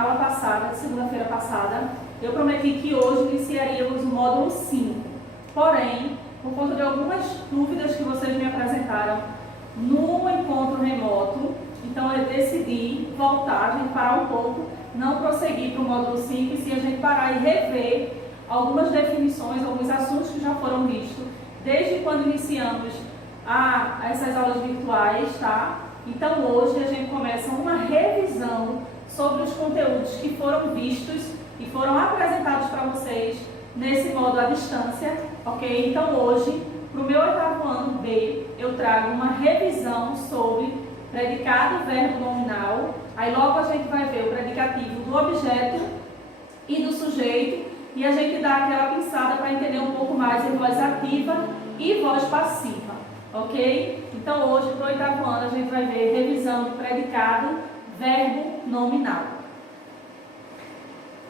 aula passada, segunda-feira passada, eu prometi que hoje iniciaríamos o módulo 5. Porém, por conta de algumas dúvidas que vocês me apresentaram no encontro remoto, então eu decidi voltar, a gente parar um pouco, não prosseguir para o módulo 5, e sim a gente parar e rever algumas definições, alguns assuntos que já foram vistos desde quando iniciamos essas aulas virtuais, tá? Então hoje a gente começa uma revisão sobre os conteúdos que foram vistos e foram apresentados para vocês nesse módulo à distância, ok? Então hoje, para o meu 8º ano B, eu trago uma revisão sobre predicado, verbo nominal. Aí logo a gente vai ver o predicativo do objeto e do sujeito, e a gente dá aquela pinçada para entender um pouco mais em voz ativa e voz passiva, ok? Então hoje, para o 8º ano, a gente vai ver revisão do predicado, verbo nominal.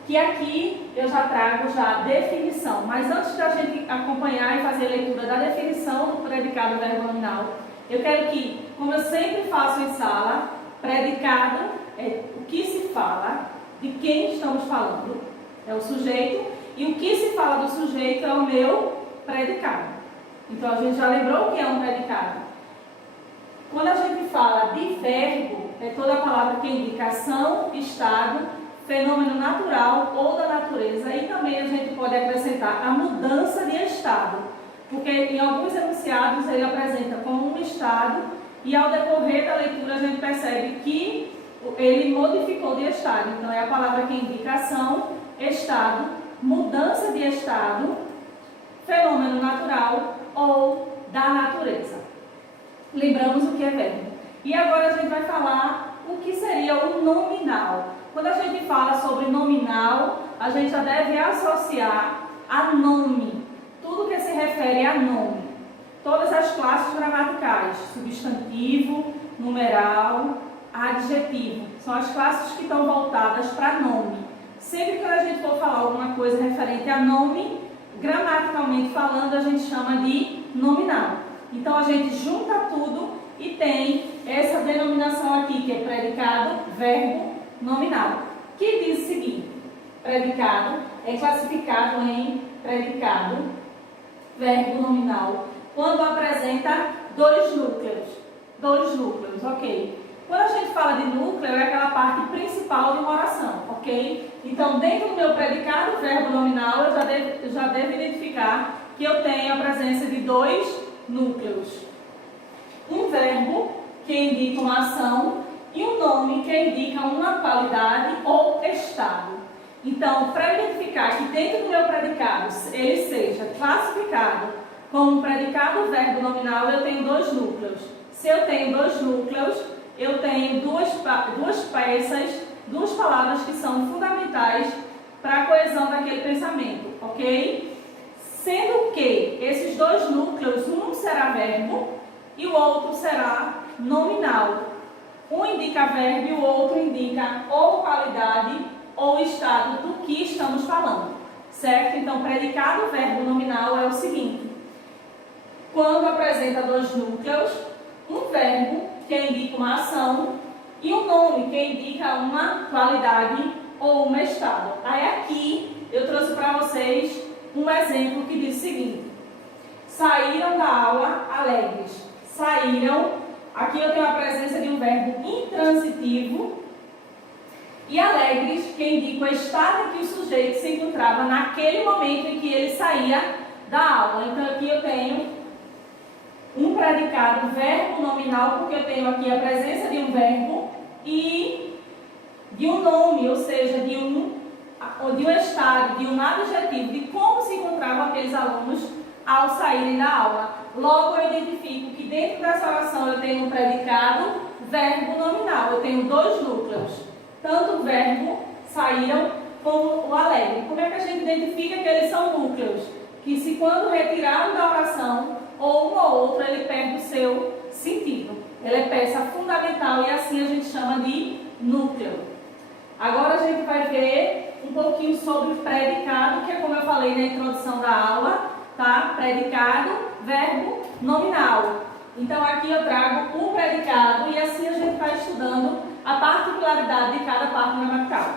Que aqui eu já trago a definição, mas antes da gente acompanhar e fazer a leitura da definição do predicado, verbo nominal, eu quero que, como eu sempre faço em sala, predicado é o que se fala, de quem estamos falando, é o sujeito, e o que se fala do sujeito é o meu predicado. Então a gente já lembrou o que é um predicado. Quando a gente fala de verbo, é toda a palavra que indica ação, estado, fenômeno natural ou da natureza, e também a gente pode acrescentar a mudança de estado, porque em alguns enunciados ele apresenta como um estado, e ao decorrer da leitura a gente percebe que ele modificou de estado. Então é a palavra que indica ação, estado, mudança de estado, fenômeno natural ou da natureza. Lembramos o que é verbo. E agora a gente vai falar o que seria o nominal. Quando a gente fala sobre nominal, a gente já deve associar a nome, tudo que se refere a nome. Todas as classes gramaticais, substantivo, numeral, adjetivo, são as classes que estão voltadas para nome. Sempre que a gente for falar alguma coisa referente a nome, gramaticalmente falando, a gente chama de nominal. Então a gente junta tudo e tem essa denominação aqui, que é predicado, verbo, nominal, que diz o seguinte: predicado é classificado em predicado, verbo nominal, quando apresenta dois núcleos, ok? Quando a gente fala de núcleo, é aquela parte principal de uma oração, ok? Então, dentro do meu predicado, verbo nominal, eu já devo identificar que eu tenho a presença de dois núcleos. Um verbo, que indica uma ação, e um nome, que indica uma qualidade ou estado. Então, para identificar que dentro do meu predicado ele seja classificado como predicado verbo nominal, eu tenho dois núcleos. Se eu tenho dois núcleos, eu tenho duas peças, duas palavras que são fundamentais para a coesão daquele pensamento, ok? Sendo que esses dois núcleos, um será verbo e o outro será nominal. Um indica verbo e o outro indica ou qualidade ou estado do que estamos falando, certo? Então, predicado verbo nominal é o seguinte: quando apresenta dois núcleos, um verbo que indica uma ação e um nome que indica uma qualidade ou um estado. Aí aqui eu trouxe para vocês um exemplo que diz o seguinte: saíram da aula alegres. Saíram, aqui eu tenho a presença de um verbo intransitivo, e alegres, que indica o estado em que o sujeito se encontrava naquele momento em que ele saía da aula. Então aqui eu tenho um predicado verbo nominal, porque eu tenho aqui a presença de um verbo e de um nome, ou seja, de um estado, de um adjetivo, de como se encontravam aqueles alunos ao saírem da aula. Logo eu identifico que dentro dessa oração eu tenho um predicado verbo nominal, eu tenho dois núcleos, tanto o verbo saíram como o alegre. Como é que a gente identifica que eles são núcleos? Que se quando retirado da oração, ou um ou outro, ele perde o seu sentido. Ele é peça fundamental e assim a gente chama de núcleo. Agora a gente vai ver um pouquinho sobre o predicado, que é como eu falei na introdução da aula, tá? Predicado, verbo nominal. Então aqui eu trago o predicado e assim a gente vai estudando a particularidade de cada parte gramatical.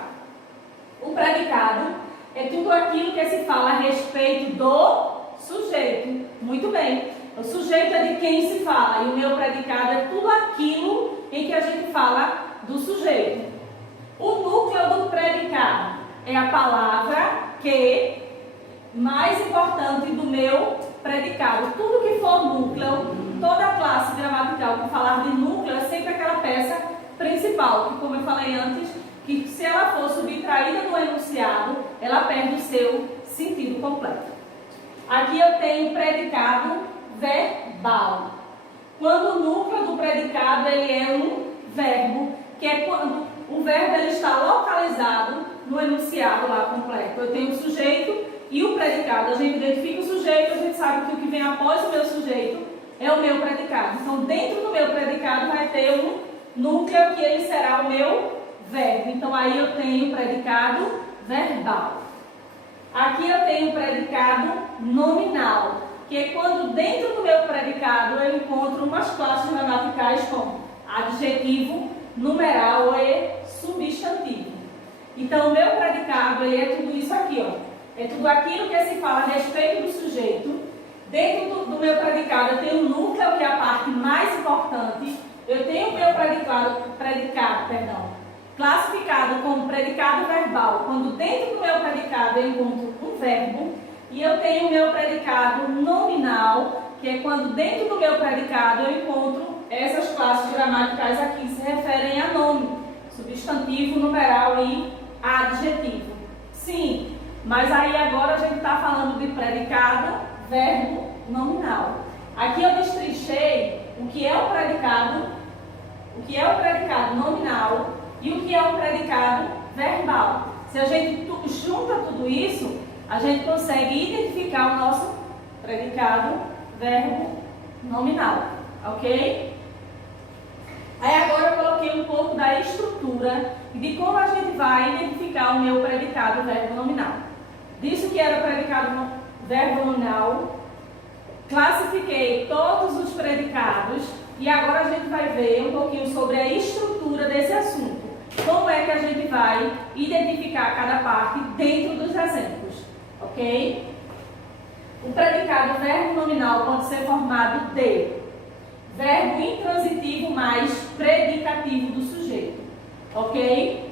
O predicado é tudo aquilo que se fala a respeito do sujeito. Muito bem. O sujeito é de quem se fala e o meu predicado é tudo aquilo em que a gente fala do sujeito. O núcleo do predicado é a palavra que mais importante do meu predicado. Tudo que for núcleo, toda classe gramatical que falar de núcleo é sempre aquela peça principal, que como eu falei antes, que se ela for subtraída no enunciado, ela perde o seu sentido completo. Aqui eu tenho predicado verbal. Quando o núcleo do predicado ele é um verbo, que é quando o verbo ele está localizado no enunciado lá completo. Eu tenho o sujeito e o predicado. A gente identifica o sujeito, a gente sabe que o que vem após o meu sujeito é o meu predicado. Então, dentro do meu predicado vai ter um núcleo que ele será o meu verbo. Então, aí eu tenho predicado verbal. Aqui eu tenho predicado nominal, que é quando dentro do meu predicado eu encontro umas classes gramaticais como adjetivo, numeral e substantivo. Então, o meu predicado ele é tudo isso aqui, ó. É tudo aquilo que se fala a respeito do sujeito. Dentro do meu predicado eu tenho o núcleo, que é a parte mais importante. Eu tenho o meu predicado, classificado como predicado verbal, quando dentro do meu predicado eu encontro um verbo. E eu tenho o meu predicado nominal, que é quando dentro do meu predicado eu encontro essas classes gramaticais aqui, que se referem a nome, substantivo, numeral e adjetivo. Sim, mas aí agora a gente está falando de predicado, verbo, nominal. Aqui eu destrinchei o que é o predicado nominal e o que é o predicado verbal. Se a gente junta tudo isso, a gente consegue identificar o nosso predicado, verbo, nominal, ok? Aí agora eu coloquei um pouco da estrutura e de como a gente vai identificar o meu predicado, verbo, nominal. Disse que era o predicado, verbo, nominal, classifiquei todos os predicados e agora a gente vai ver um pouquinho sobre a estrutura desse assunto. Como é que a gente vai identificar cada parte dentro dos exemplos, ok? O predicado verbo nominal pode ser formado de verbo intransitivo mais predicativo do sujeito, ok?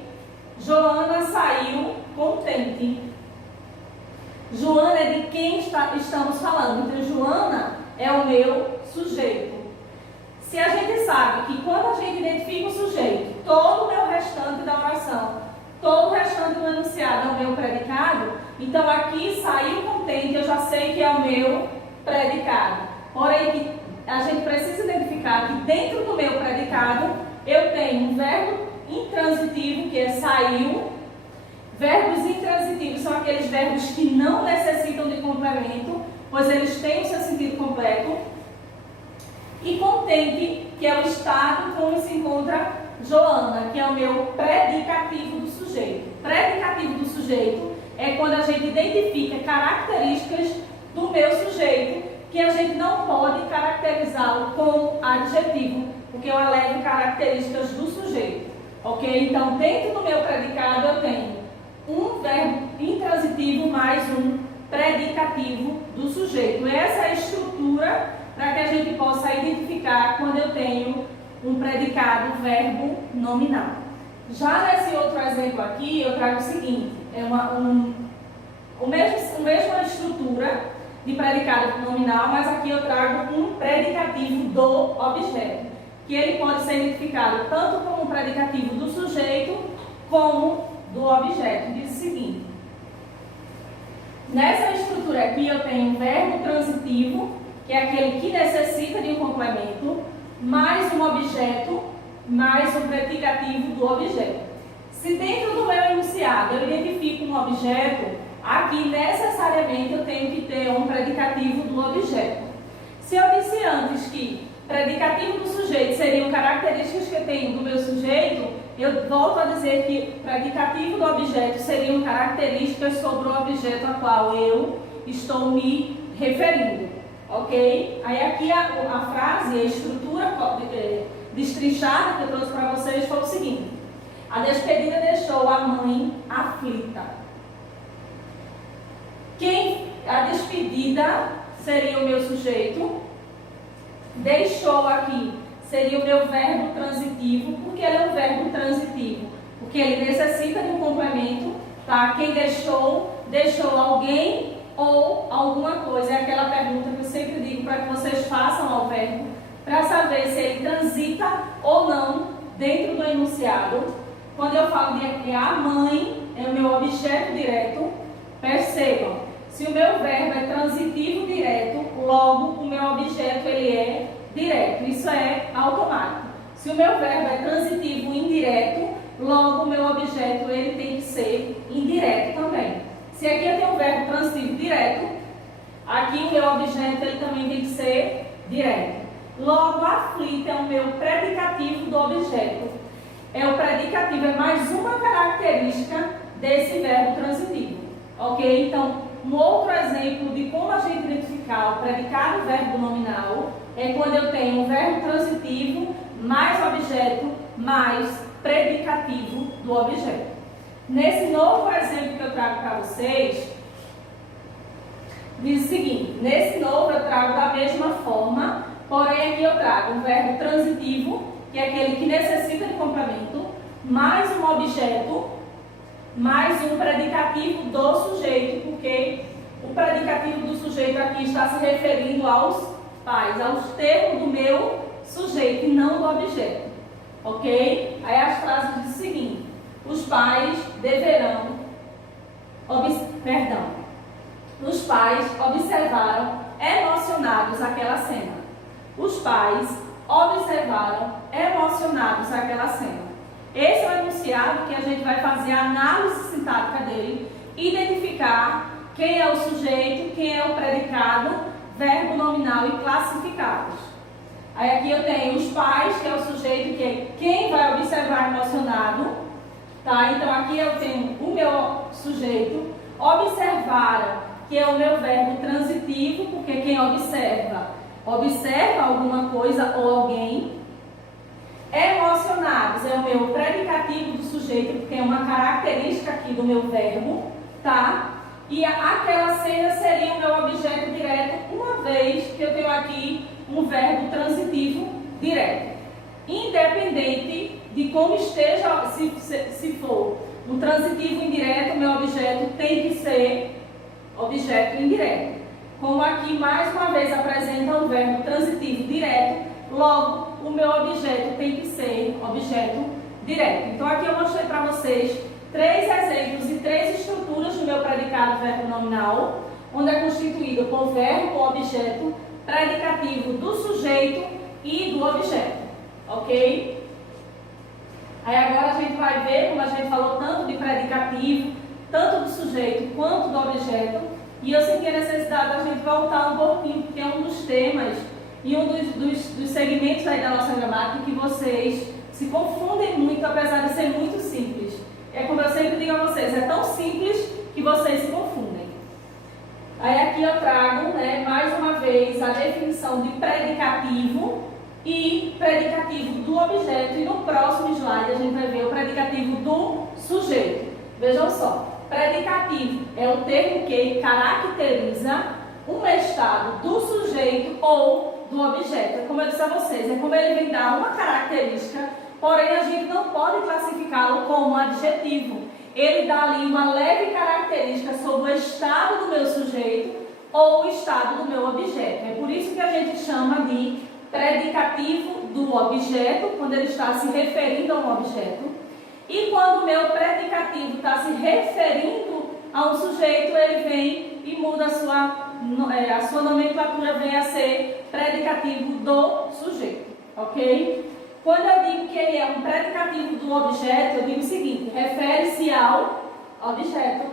Joana saiu contente. Joana é de quem estamos falando, então Joana é o meu sujeito. Se a gente sabe que quando a gente identifica o sujeito, todo o meu restante da oração, todo o restante do enunciado é o meu predicado, então aqui saiu contente, eu já sei que é o meu predicado. Porém, a gente precisa identificar que dentro do meu predicado eu tenho um verbo intransitivo, que é saiu. Verbos intransitivos são aqueles verbos que não necessitam de complemento, pois eles têm o seu sentido completo. E contente, que é o estado como se encontra Joana, que é o meu predicativo do sujeito. Predicativo do sujeito é quando a gente identifica características do meu sujeito, que a gente não pode caracterizá-lo como adjetivo, porque eu alego características do sujeito. Ok? Então, dentro do meu predicado eu tenho um verbo intransitivo mais um predicativo do sujeito. Essa é a estrutura para que a gente possa identificar quando eu tenho um predicado verbo nominal. Já nesse outro exemplo aqui, eu trago o seguinte, é a mesma estrutura de predicado nominal, mas aqui eu trago um predicativo do objeto, que ele pode ser identificado tanto como um predicativo do sujeito, como do objeto. Diz o seguinte, nessa estrutura aqui eu tenho um verbo transitivo, que é aquele que necessita de um complemento, mais um objeto, mais um predicativo do objeto. Se dentro do meu enunciado eu identifico um objeto, aqui necessariamente eu tenho que ter um predicativo do objeto. Se eu disse antes que predicativo do sujeito seriam características que eu tenho do meu sujeito, eu volto a dizer que predicativo do objeto seriam características sobre o objeto a qual eu estou me referindo. Ok? Aí aqui a frase, a estrutura destrinchada que eu trouxe para vocês foi o seguinte. A despedida deixou a mãe aflita. A despedida seria o meu sujeito. Deixou aqui seria o meu verbo transitivo. Por que ele é um verbo transitivo? Porque ele necessita de um complemento, tá? Quem deixou, deixou alguém ou alguma coisa. É aquela pergunta que eu sempre digo para que vocês façam ao verbo, para saber se ele transita ou não dentro do enunciado. Quando eu falo de a mãe, é o meu objeto direto, percebam, se o meu verbo é transitivo direto, logo o meu objeto ele é direto. Isso é automático. Se o meu verbo é transitivo indireto, logo o meu objeto ele tem que ser indireto também. Se aqui eu tenho um verbo transitivo direto, aqui o meu objeto ele também tem que ser direto. Logo, aflita é o meu predicativo do objeto. É o predicativo, é mais uma característica desse verbo transitivo. Ok? Então, um outro exemplo de como a gente identificar o predicado verbo nominal é quando eu tenho um verbo transitivo mais objeto mais predicativo do objeto. Nesse novo exemplo que eu trago para vocês, diz o seguinte: nesse novo eu trago da mesma forma, porém aqui eu trago um verbo transitivo, que é aquele que necessita de complemento, mais um objeto, mais um predicativo do sujeito, porque o predicativo do sujeito aqui está se referindo aos pais, aos termos do meu sujeito e não do objeto. Ok? Aí as frases dizem o seguinte: os pais deverão, os pais observaram emocionados aquela cena. Os pais observaram emocionados aquela cena. Esse é o enunciado que a gente vai fazer a análise sintática dele, identificar quem é o sujeito, quem é o predicado, verbo nominal e classificados. Aí aqui eu tenho os pais, que é o sujeito, que é quem vai observar emocionado, tá? Então aqui eu tenho o meu sujeito, observaram, que é o meu verbo transitivo, porque quem observa alguma coisa ou alguém. Emocionados é o meu predicativo do sujeito, porque é uma característica aqui do meu verbo, tá? E aquela cena seria o meu objeto direto, uma vez que eu tenho aqui um verbo transitivo direto. Independente de como esteja, se for um transitivo indireto, meu objeto tem que ser objeto indireto. Como aqui mais uma vez apresenta um verbo transitivo direto, logo o meu objeto tem que ser objeto direto. Então aqui eu mostrei para vocês 3 exemplos e 3 estruturas do meu predicado verbo nominal, onde é constituído por verbo, objeto, predicativo do sujeito e do objeto. Ok? Aí agora a gente vai ver, como a gente falou tanto de predicativo, tanto do sujeito quanto do objeto, e eu senti a necessidade da gente voltar um pouquinho, porque é um dos temas e um dos segmentos aí da nossa gramática que vocês se confundem muito, apesar de ser muito simples. É como eu sempre digo a vocês, é tão simples que vocês se confundem. Aí aqui eu trago, mais uma vez, a definição de predicativo e predicativo do objeto. E no próximo slide a gente vai ver o predicativo do sujeito. Vejam só, predicativo é o termo que caracteriza um estado do sujeito ou do objeto. Como eu disse a vocês, é como ele vem dar uma característica, porém a gente não pode classificá-lo como adjetivo. Ele dá ali uma leve característica sobre o estado do meu sujeito ou o estado do meu objeto. É por isso que a gente chama de predicativo do objeto, quando ele está se referindo a um objeto. E quando o meu predicativo está se referindo a um sujeito, ele vem e muda a sua nomenclatura, vem a ser predicativo do sujeito. Ok? Quando eu digo que ele é um predicativo do objeto, eu digo o seguinte: refere-se ao objeto.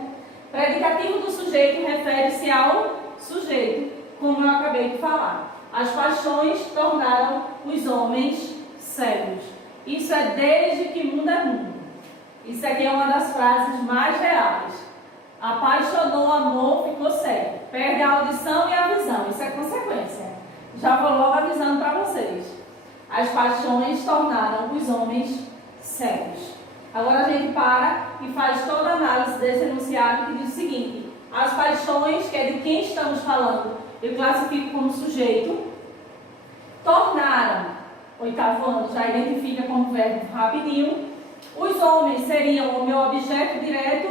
Predicativo do sujeito refere-se ao sujeito, como eu acabei de falar. As paixões tornaram os homens cegos. Isso é desde que mundo é mundo. Isso aqui é uma das frases mais reais. Apaixonou o amor, ficou cego. Perde a audição e a visão. Isso é consequência. Já vou logo avisando para vocês. As paixões tornaram os homens cegos. Agora a gente para e faz toda a análise desse enunciado que diz o seguinte: as paixões, que é de quem estamos falando, eu classifico como sujeito, tornaram, oitavo ano, já identifica como verbo rapidinho. Os homens seriam o meu objeto direto,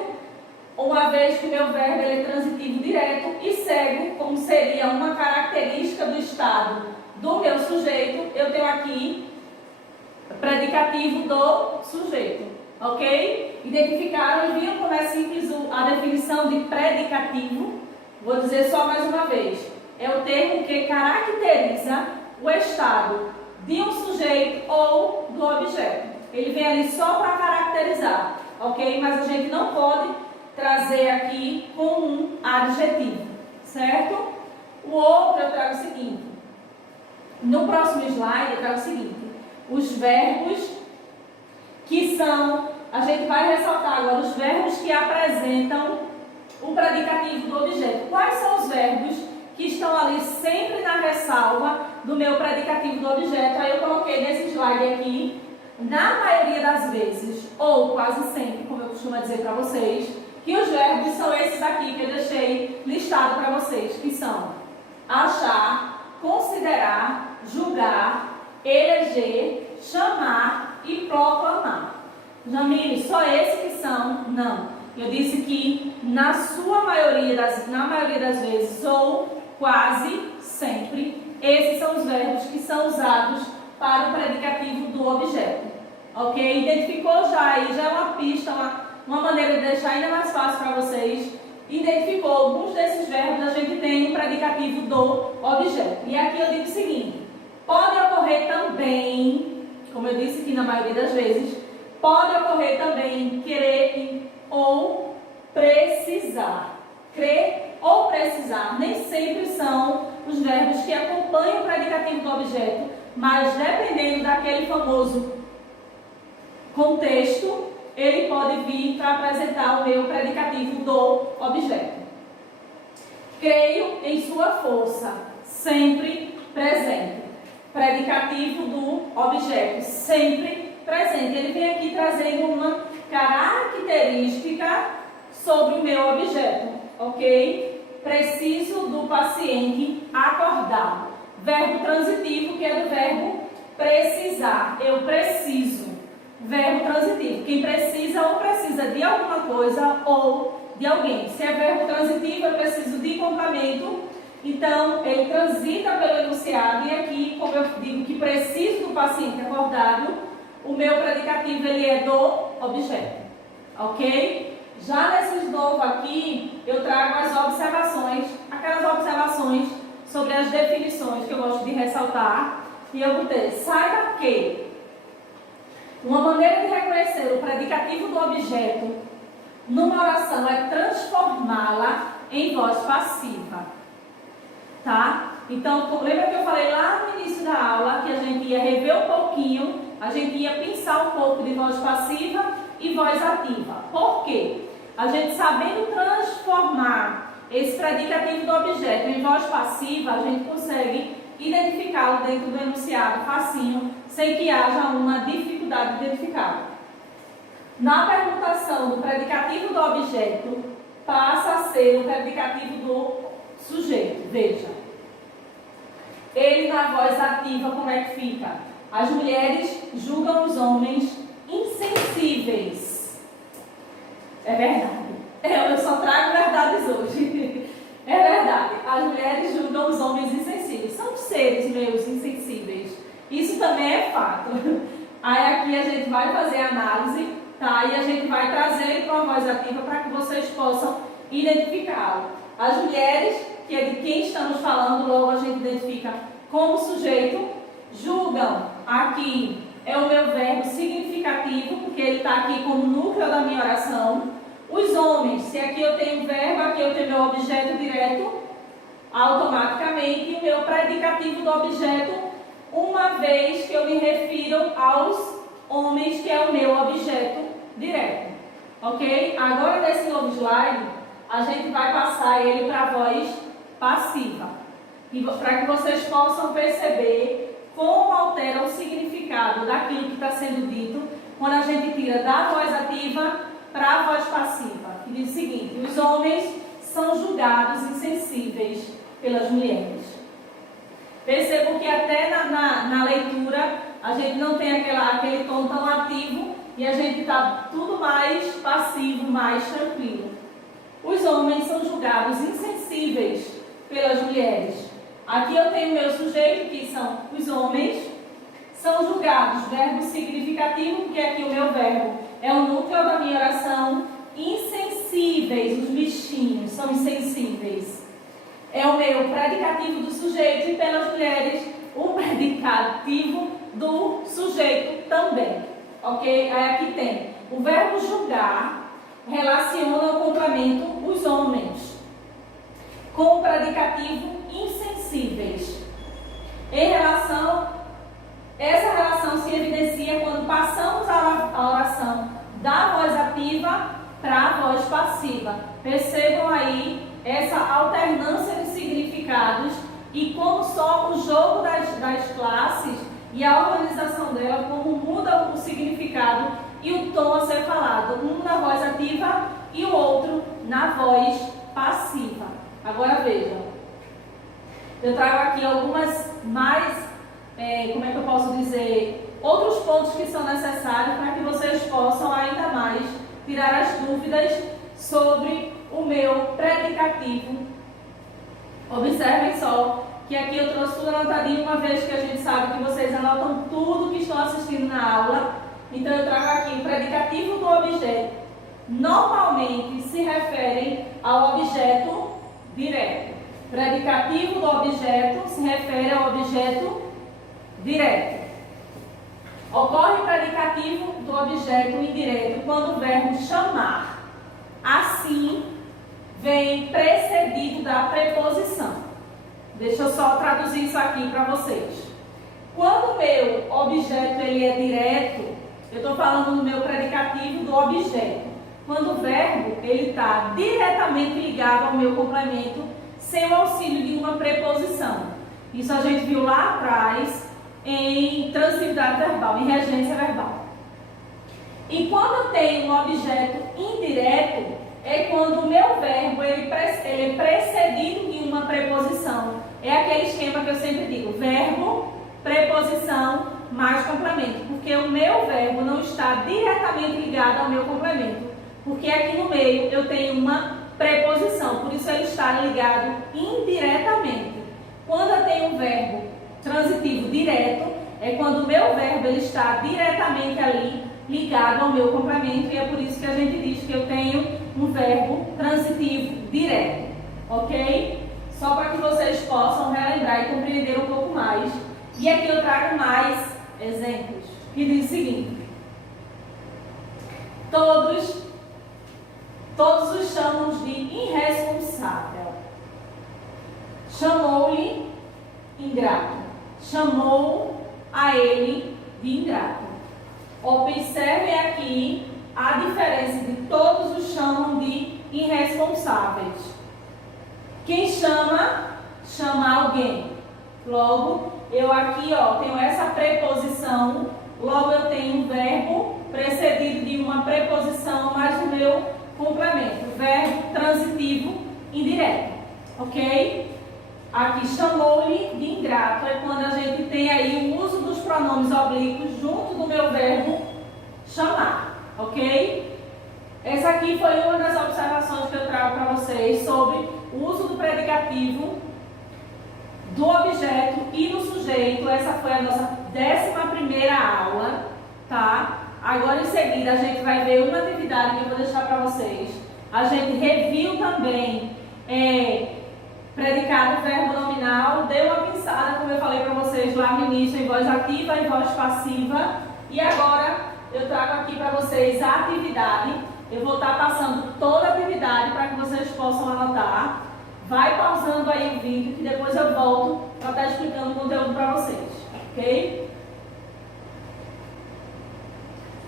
uma vez que o meu verbo ele é transitivo direto, e cego, como seria uma característica do estado do meu sujeito, eu tenho aqui predicativo do sujeito, ok? Identificaram e viram como é simples a definição de predicativo? Vou dizer só mais uma vez. É o termo que caracteriza o estado de um sujeito ou do objeto. Ele vem ali só para caracterizar, ok? Mas a gente não pode trazer aqui com um adjetivo, certo? O outro eu trago o seguinte. No próximo slide eu trago o seguinte. Os verbos que são, a gente vai ressaltar agora os verbos que apresentam o predicativo do objeto. Quais são os verbos que estão ali sempre na ressalva do meu predicativo do objeto? Aí eu coloquei nesse slide aqui, na maioria das vezes, ou quase sempre, como eu costumo dizer para vocês, que os verbos são esses aqui que eu deixei listado para vocês, que são achar, considerar, julgar, eleger, chamar e proclamar. Jamile, só esses que são? Não. Eu disse que na maioria das vezes, ou quase sempre, esses são os verbos que são usados para o predicativo do objeto. Ok? Identificou já aí, já é uma pista, uma maneira de deixar ainda mais fácil para vocês. Identificou alguns desses verbos, a gente tem o predicativo do objeto. E aqui eu digo o seguinte: pode ocorrer também, como eu disse aqui na maioria das vezes, pode ocorrer também querer ou precisar. Crer ou precisar nem sempre são os verbos que acompanham o predicativo do objeto, mas dependendo daquele famoso contexto, ele pode vir para apresentar o meu predicativo do objeto. Creio em sua força, sempre presente. Predicativo do objeto, sempre presente. Ele vem aqui trazendo uma característica sobre o meu objeto, ok? Preciso do paciente acordar. Verbo transitivo, que é do verbo precisar. Eu preciso. Verbo transitivo. Quem precisa ou precisa de alguma coisa ou de alguém. Se é verbo transitivo, eu preciso de complemento. Então, ele transita pelo enunciado. E aqui, como eu digo que preciso do paciente acordado, o meu predicativo ele é do objeto. Ok? Já nesses novo aqui, eu trago as observações, aquelas observações sobre as definições que eu gosto de ressaltar. E eu botei, saiba que uma maneira de reconhecer o predicativo do objeto numa oração é transformá-la em voz passiva. Tá? Então, lembra que eu falei lá no início da aula que a gente ia rever um pouquinho, a gente ia pensar um pouco de voz passiva e voz ativa. Por quê? A gente sabendo transformar esse predicativo do objeto em voz passiva, a gente consegue identificá-lo dentro do enunciado facinho, sem que haja uma dificuldade de identificá-lo. Na permutação do predicativo do objeto, passa a ser o predicativo do sujeito. Veja. Ele na voz ativa, como é que fica? As mulheres julgam os homens insensíveis. É verdade. Eu só trago verdades hoje. É verdade. As mulheres julgam os homens insensíveis. São seres meus insensíveis. Isso também é fato. Aí aqui a gente vai fazer a análise, tá? E a gente vai trazer para uma voz ativa para que vocês possam identificá-lo. As mulheres, que é de quem estamos falando, logo a gente identifica como sujeito, julgam. Aqui é o meu verbo significativo, porque ele está aqui como núcleo da minha oração. Os homens, se aqui eu tenho verbo, aqui eu tenho meu objeto direto, automaticamente o meu predicativo do objeto, uma vez que eu me refiro aos homens, que é o meu objeto direto. Ok? Agora, nesse novo slide, a gente vai passar ele para a voz passiva. Para que vocês possam perceber como altera o significado daquilo que está sendo dito quando a gente tira da voz ativa para a voz passiva. Que diz o seguinte: os homens são julgados insensíveis pelas mulheres. Percebo que até na leitura a gente não tem aquele tom tão ativo e a gente está tudo mais passivo, mais tranquilo. Os homens são julgados insensíveis pelas mulheres. Aqui eu tenho meu sujeito, que são os homens, são julgados, verbo significativo, porque aqui o meu verbo é o núcleo da minha oração. Insensíveis, os bichinhos são insensíveis. É o meu predicativo do sujeito, e pelas mulheres, o predicativo do sujeito também. Ok? Aí aqui tem o verbo julgar, relaciona o complemento os homens com o predicativo insensíveis. Essa relação se evidencia quando passamos a oração da voz ativa para a voz passiva. Percebam aí essa alternância de significados e como só o jogo das classes e a organização dela, como muda o significado e o tom a ser falado, um na voz ativa e o outro na voz passiva. Agora vejam, eu trago aqui algumas mais, como é que eu posso dizer, outros pontos que são necessários para que vocês possam ainda mais tirar as dúvidas sobre o meu predicativo. Observem só que aqui eu trouxe tudo anotadinho, uma vez que a gente sabe que vocês anotam tudo que estão assistindo na aula. Então eu trago aqui o predicativo do objeto. Normalmente se referem ao objeto direto. Predicativo do objeto se refere ao objeto direto. Ocorre predicativo do objeto indireto quando o verbo chamar, assim, vem precedido da preposição. Deixa eu só traduzir isso aqui para vocês. Quando o meu objeto ele é direto, eu estou falando do meu predicativo do objeto. Quando o verbo ele está diretamente ligado ao meu complemento, sem o auxílio de uma preposição. Isso a gente viu lá atrás em transitividade verbal, em regência verbal. E quando eu tenho um objeto indireto, é quando o meu verbo ele é precedido de uma preposição. É aquele esquema que eu sempre digo: verbo, preposição, mais complemento. Porque o meu verbo não está diretamente ligado ao meu complemento. Porque aqui no meio eu tenho uma preposição. Por isso ele está ligado indiretamente. Quando eu tenho um verbo transitivo direto, é quando o meu verbo ele está diretamente ali ligado ao meu complemento. E é por isso que a gente diz que eu tenho um verbo transitivo direto. Ok? Só para que vocês possam relembrar e compreender um pouco mais. E aqui eu trago mais exemplos, que diz o seguinte: todos os chamam de irresponsável. Chamou-lhe ingrato. Chamou a ele de ingrato. Observem aqui a diferença de todos os chamam de irresponsáveis. Quem chama alguém. Logo, eu aqui tenho essa preposição. Logo, eu tenho um verbo precedido de uma preposição mais o meu complemento. Verbo transitivo indireto. Ok? Aqui, chamou-lhe de ingrato. É quando a gente tem aí o uso dos pronomes oblíquos junto do meu verbo chamar. Ok? Essa aqui foi uma das observações que eu trago para vocês sobre o uso do predicativo, do objeto e do sujeito. Essa foi a nossa 11ª aula, tá? Agora em seguida a gente vai ver uma atividade que eu vou deixar para vocês. A gente reviu também predicado, verbo nominal, deu uma pinçada, como eu falei para vocês lá no início, em voz ativa e voz passiva. E agora eu trago aqui para vocês a atividade. Eu vou estar passando toda a atividade para que vocês possam anotar. Vai pausando aí o vídeo, que depois eu volto para estar explicando o conteúdo para vocês, ok?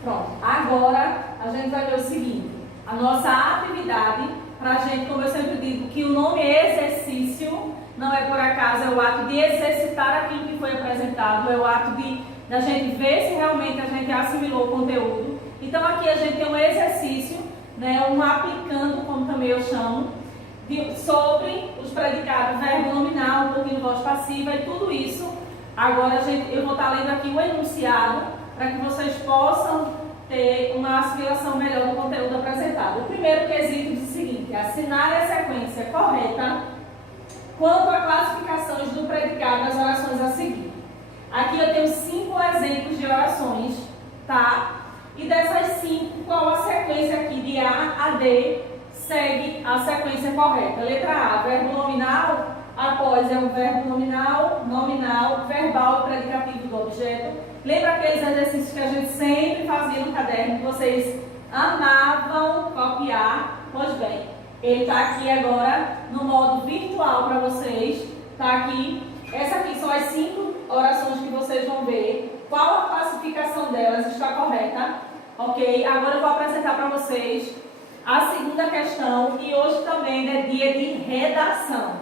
Pronto, agora a gente vai ver o seguinte: a nossa atividade, para a gente, como eu sempre digo, que o nome exercício não é por acaso, é o ato de exercitar aquilo que foi apresentado, é o ato de da gente ver se realmente a gente assimilou o conteúdo. Então aqui a gente tem um exercício, né, um aplicando, como também eu chamo, sobre os predicados verbo nominal, um pouquinho de voz passiva e tudo isso. Agora eu vou estar lendo aqui o enunciado para que vocês possam ter uma assimilação melhor do conteúdo apresentado. O primeiro quesito diz o seguinte: assinar a sequência correta quanto a classificações do predicado das orações a seguir. Aqui eu tenho 5 exemplos de orações, tá? E dessas 5, qual a sequência aqui de A a D segue a sequência correta? Letra A, verbo nominal, após é o verbo nominal, nominal, verbal, predicativo do objeto. Lembra aqueles exercícios que a gente sempre fazia no caderno, que vocês amavam copiar? Pois bem, ele está aqui agora no modo virtual para vocês. Está aqui. Essa aqui são as 5 orações que vocês vão ver. Qual a classificação delas está correta? Ok? Agora eu vou apresentar para vocês a segunda questão, e hoje também é dia de redação.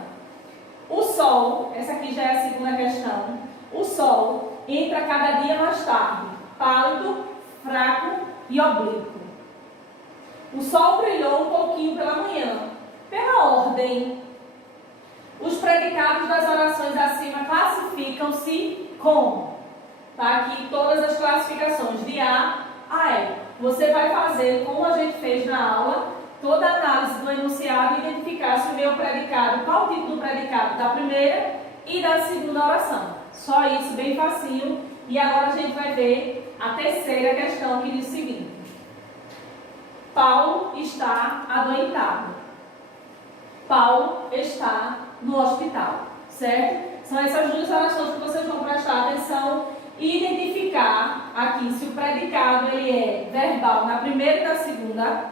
O sol, essa aqui já é a segunda questão. O sol entra cada dia mais tarde, pálido, fraco e oblíquo. O sol brilhou um pouquinho pela manhã. Pela ordem, os predicados das orações acima classificam-se como? Tá aqui todas as classificações de A a E. Você vai fazer, como a gente fez na aula, toda a análise do enunciado e identificar se o meu predicado, qual o tipo do predicado da primeira e da segunda oração. Só isso, bem facinho. E agora a gente vai ver a terceira questão, que diz o seguinte: Paulo está adoentado. Paulo está no hospital, certo? São essas 2 orações que vocês vão prestar atenção e identificar aqui se o predicado ele é verbal na primeira e na segunda,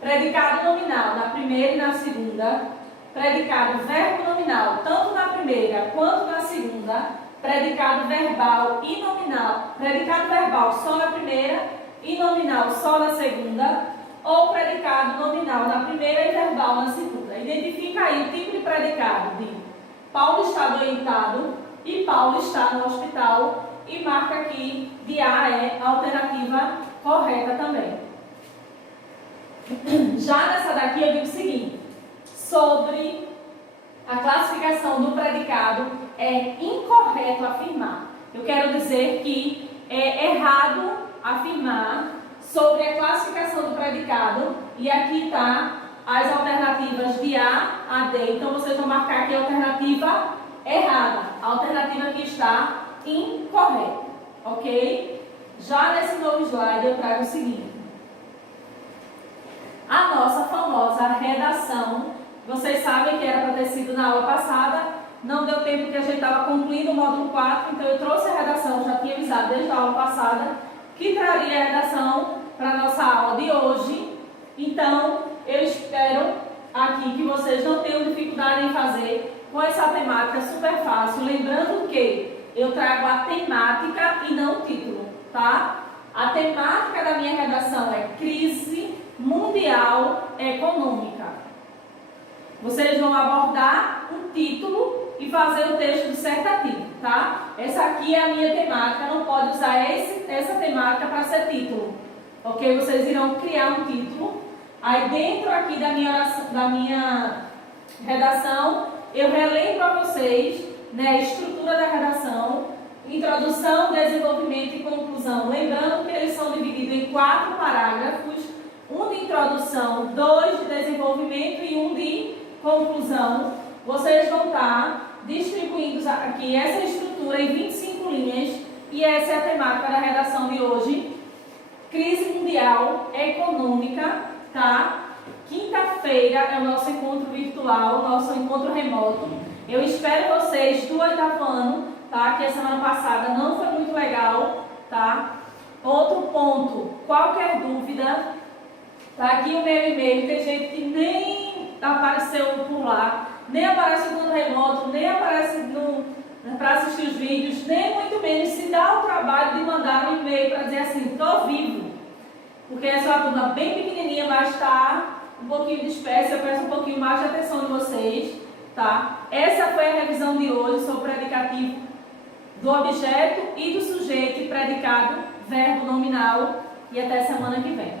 predicado nominal na primeira e na segunda, predicado verbo nominal tanto na primeira quanto na segunda, predicado verbal e nominal, predicado verbal só na primeira e nominal só na segunda, ou predicado nominal na primeira e verbal na segunda. Identifica aí o tipo de predicado de Paulo está adoentado e Paulo está no hospital, e marca aqui de A é a alternativa correta também. Já nessa daqui eu digo o seguinte: sobre a classificação do predicado, é incorreto afirmar. Eu quero dizer que é errado afirmar sobre a classificação do predicado, e aqui está as alternativas de A a D. Então vocês vão marcar aqui a alternativa errada. A alternativa que está incorreta, ok? Já nesse novo slide eu trago o seguinte: a nossa famosa redação. Vocês sabem que era para ter sido na aula passada, não deu tempo porque a gente estava concluindo o módulo 4, então eu trouxe a redação, já tinha avisado desde a aula passada que traria a redação para a nossa aula de hoje. Então eu espero aqui que vocês não tenham dificuldade em fazer com essa temática super fácil, lembrando que eu trago a temática e não o título, tá? A temática da minha redação é crise mundial econômica. Vocês vão abordar um título e fazer o texto dissertativo, tá? Essa aqui é a minha temática, não pode usar essa temática para ser título, ok? Vocês irão criar um título. Aí dentro aqui da minha redação, eu relembro a vocês, né, a estrutura da redação: introdução, desenvolvimento e conclusão. Lembrando que eles são divididos em 4 parágrafos, um de introdução, 2 de desenvolvimento e um de conclusão. Vocês vão estar distribuindo aqui essa estrutura em 25 linhas, e essa é a temática da redação de hoje: crise mundial econômica, tá? Quinta-feira é o nosso encontro virtual, o nosso encontro remoto. Eu espero vocês do 8º ano, tá? Que a semana passada não foi muito legal, tá? Outro ponto: qualquer dúvida, tá aqui o meu e-mail. Tem gente que nem apareceu por lá, nem aparece no encontro remoto, nem aparece para assistir os vídeos, nem muito menos se dá o trabalho de mandar um e-mail para dizer assim: estou vivo. Porque essa é uma turma bem pequenininha, mas está um pouquinho dispersa. Eu peço um pouquinho mais de atenção de vocês, tá? Essa foi a revisão de hoje sobre o predicativo do objeto e do sujeito e predicado, verbo nominal. E até semana que vem.